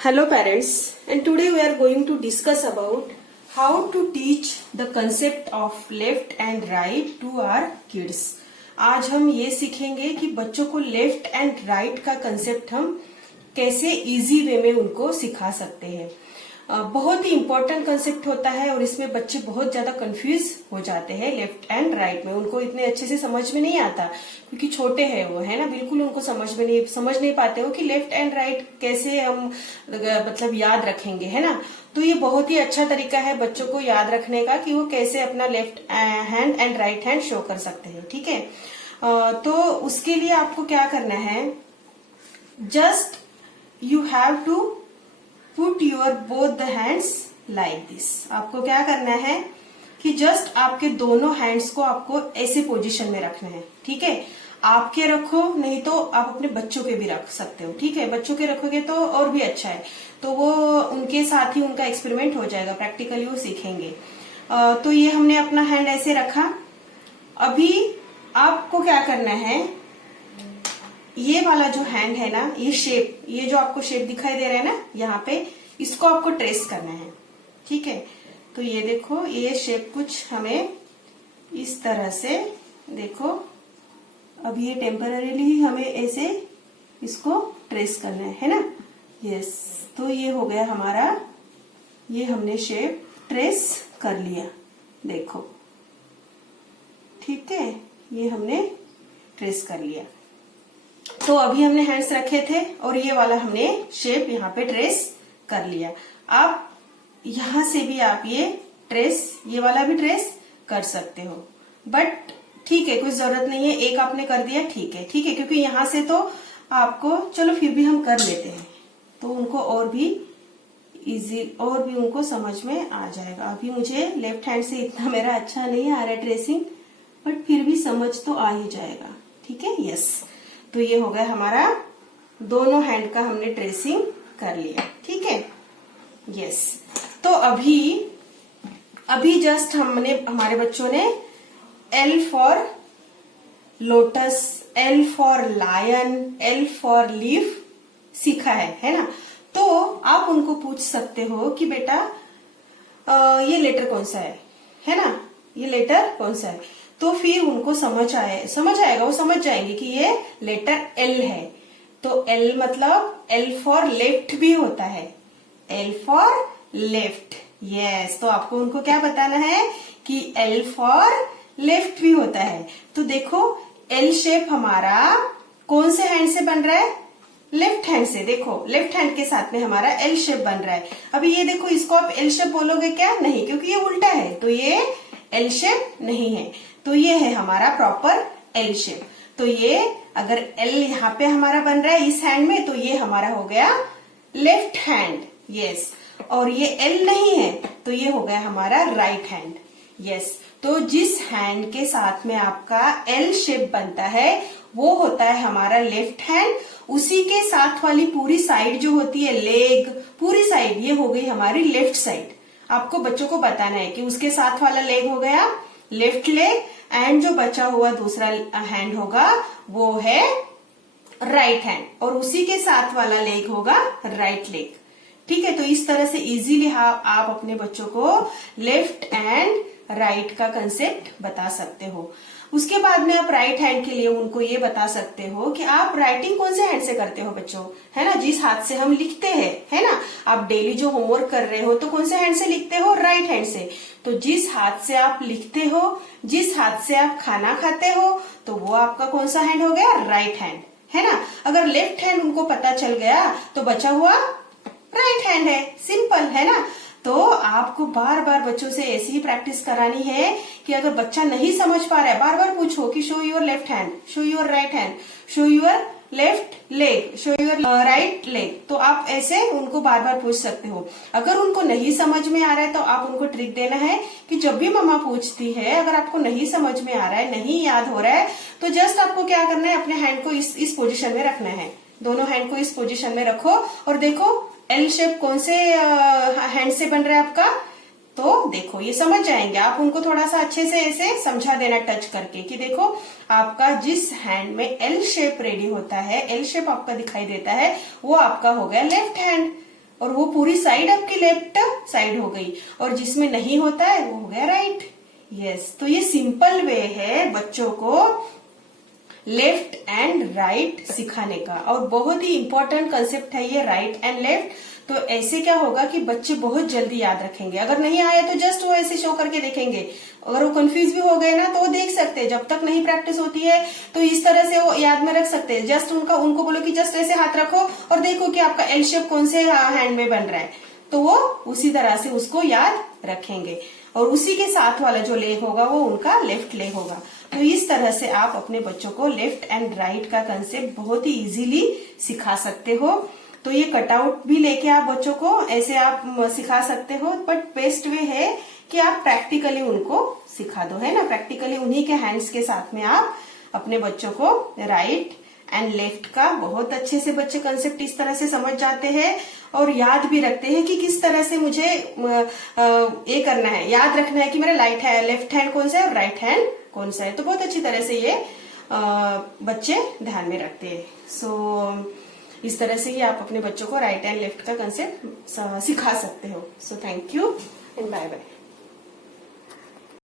Hello parents, and today we are going to discuss about how to teach the concept of left and right to our kids. आज हम ये सीखेंगे कि बच्चों को left and right का concept हम कैसे इजी वे में उनको सिखा सकते हैं। बहुत ही इम्पोर्टेंट कंसेप्ट होता है और इसमें बच्चे बहुत ज्यादा कंफ्यूज हो जाते हैं लेफ्ट एंड राइट में। उनको इतने अच्छे से समझ में नहीं आता क्योंकि छोटे हैं वो, है ना, बिल्कुल उनको समझ नहीं पाते हो कि लेफ्ट एंड राइट कैसे हम मतलब याद रखेंगे, है ना। तो ये बहुत ही अच्छा तरीका है बच्चों को याद रखने का कि वो कैसे अपना left hand and right hand show कर सकते हैं, ठीक है। तो उसके लिए आपको क्या करना है, just you have to put your both the hands like this. आपको क्या करना है कि जस्ट आपके दोनों हैंड्स को आपको ऐसे पोजीशन में रखना है, ठीक है। आपके रखो, नहीं तो आप अपने बच्चों के भी रख सकते हो, ठीक है। बच्चों के रखोगे तो और भी अच्छा है, तो वो उनके साथ ही उनका एक्सपेरिमेंट हो जाएगा, प्रैक्टिकली वो सीखेंगे। तो ये हमने अपना हैंड ऐसे रखा। अभी आपको क्या करना है, ये वाला जो हैंड है ना, ये शेप, ये जो आपको शेप दिखाई दे रहा है ना यहाँ पे, इसको आपको ट्रेस करना है, ठीक है। तो ये देखो, ये शेप कुछ हमें इस तरह से, देखो अभी ये टेम्पररीली हमें ऐसे इसको ट्रेस करना है ना। यस, तो ये हो गया हमारा, ये हमने शेप ट्रेस कर लिया, देखो, ठीक है, ये हमने ट्रेस कर लिया। तो अभी हमने हैंड्स रखे थे और ये वाला हमने शेप यहाँ पे ट्रेस कर लिया। आप यहां से भी आप ये ट्रेस, ये वाला भी ट्रेस कर सकते हो, बट ठीक है, कोई जरूरत नहीं है, एक आपने कर दिया, ठीक है, ठीक है, क्योंकि यहां से तो आपको, चलो फिर भी हम कर लेते हैं तो उनको और भी इजी, और भी उनको समझ में आ जाएगा। अभी मुझे लेफ्ट हैंड से इतना मेरा अच्छा नहीं आ रहा है ट्रेसिंग, बट फिर भी समझ तो आ ही जाएगा, ठीक है। यस, तो ये हो गया हमारा, दोनों हैंड का हमने ट्रेसिंग कर लिया, ठीक है। यस, तो अभी जस्ट हमारे बच्चों ने L for lotus, L for lion, L for leaf सीखा है ना। तो आप उनको पूछ सकते हो कि बेटा ये लेटर कौन सा है ना, ये लेटर कौन सा है। तो फिर उनको समझ आएगा, वो समझ जाएंगे कि ये लेटर एल है। तो एल मतलब एल फॉर लेफ्ट भी होता है, एल फॉर लेफ्ट। यस, तो आपको उनको क्या बताना है कि एल फॉर लेफ्ट भी होता है। तो देखो, एल शेप हमारा कौन से हैंड से बन रहा है, लेफ्ट हैंड से। देखो, लेफ्ट हैंड के साथ में हमारा एल शेप बन रहा है। अभी ये देखो, इसको आप एल शेप बोलोगे क्या, नहीं, क्योंकि ये उल्टा है, तो ये एल शेप नहीं है। तो ये है हमारा प्रॉपर एल शेप। तो ये अगर एल यहाँ पे हमारा बन रहा है इस हैंड में, तो ये हमारा हो गया लेफ्ट हैंड। यस, और ये एल नहीं है तो ये हो गया हमारा राइट हैंड। यस, तो जिस हैंड के साथ में आपका एल शेप बनता है वो होता है हमारा लेफ्ट हैंड। उसी के साथ वाली पूरी साइड जो होती है, लेग, पूरी साइड, ये हो गई हमारी लेफ्ट साइड। आपको बच्चों को बताना है कि उसके साथ वाला लेग हो गया लेफ्ट लेग, एंड जो बचा हुआ दूसरा हैंड होगा वो है राइट हैंड, और उसी के साथ वाला लेग होगा राइट लेग, ठीक है। तो इस तरह से इजीली आप अपने बच्चों को लेफ्ट एंड राइट का कंसेप्ट बता सकते हो। उसके बाद में आप राइट हैंड के लिए उनको ये बता सकते हो कि आप राइटिंग कौन से हैंड से करते हो बच्चों, है ना। जिस हाथ से हम लिखते हैं, है ना, आप डेली जो होमवर्क कर रहे हो तो कौन से हैंड से लिखते हो, राइट हैंड से। तो जिस हाथ से आप लिखते हो, जिस हाथ से आप खाना खाते हो, तो वो आपका कौन सा हैंड हो गया, राइट हैंड, है ना। अगर लेफ्ट हैंड उनको पता चल गया तो बचा हुआ राइट हैंड है, सिंपल, है ना। तो आपको बार बार बच्चों से ऐसी ही प्रैक्टिस करानी है कि अगर बच्चा नहीं समझ पा रहा है, बार बार पूछो कि show your left hand, show your right hand, show your left leg, show your right leg. तो आप ऐसे उनको बार बार पूछ सकते हो। अगर उनको नहीं समझ में आ रहा है तो आप उनको ट्रिक देना है कि जब भी मम्मा पूछती है, अगर आपको नहीं समझ में आ रहा है, नहीं याद हो रहा है, तो जस्ट आपको क्या करना है, अपने हैंड को इस पोजिशन में रखना है। दोनों हैंड को इस पोजिशन में रखो और देखो एल शेप कौन से हैंड से बन रहा है आपका। तो देखो, ये समझ जाएंगे। आप उनको थोड़ा सा अच्छे से ऐसे समझा देना टच करके कि देखो आपका जिस हैंड में एल शेप रेडी होता है, एल शेप आपका दिखाई देता है, वो आपका हो गया लेफ्ट हैंड। और वो पूरी साइड आपकी लेफ्ट साइड हो गई, और जिसमें नहीं होता है वो हो गया राइट। यस, तो ये सिंपल वे है बच्चों को लेफ्ट एंड राइट सिखाने का, और बहुत ही इंपॉर्टेंट कंसेप्ट है ये राइट एंड लेफ्ट। तो ऐसे क्या होगा कि बच्चे बहुत जल्दी याद रखेंगे। अगर नहीं आया तो जस्ट वो ऐसे शो करके देखेंगे, अगर वो कंफ्यूज भी हो गए ना तो वो देख सकते हैं। जब तक नहीं प्रैक्टिस होती है तो इस तरह से वो याद में रख सकते हैं। जस्ट उनको बोलो कि जस्ट ऐसे हाथ रखो और देखो कि आपका एल शेप कौन से हैंड में बन रहा है, तो वो उसी तरह से उसको याद रखेंगे, और उसी के साथ वाला जो लेग होगा वो उनका लेफ्ट लेग होगा। तो इस तरह से आप अपने बच्चों को लेफ्ट एंड राइट का कंसेप्ट बहुत ही इजीली सिखा सकते हो। तो ये कटआउट भी लेके आप बच्चों को ऐसे आप सिखा सकते हो, बट बेस्ट वे है कि आप प्रैक्टिकली उनको सिखा दो, है ना। प्रैक्टिकली उन्हीं के हैंड्स के साथ में आप अपने बच्चों को राइट एंड लेफ्ट का बहुत अच्छे से बच्चे कंसेप्ट इस तरह से समझ जाते हैं और याद भी रखते हैं कि किस तरह से मुझे ये करना है, याद रखना है कि मेरा लेफ्ट हैंड कौन सा है और राइट हैंड कौन सा है। तो बहुत अच्छी तरह से ये बच्चे ध्यान में रखते हैं। सो इस तरह से ही आप अपने बच्चों को राइट एंड लेफ्ट का कंसेप्ट सिखा सकते हो। So thank you and bye bye.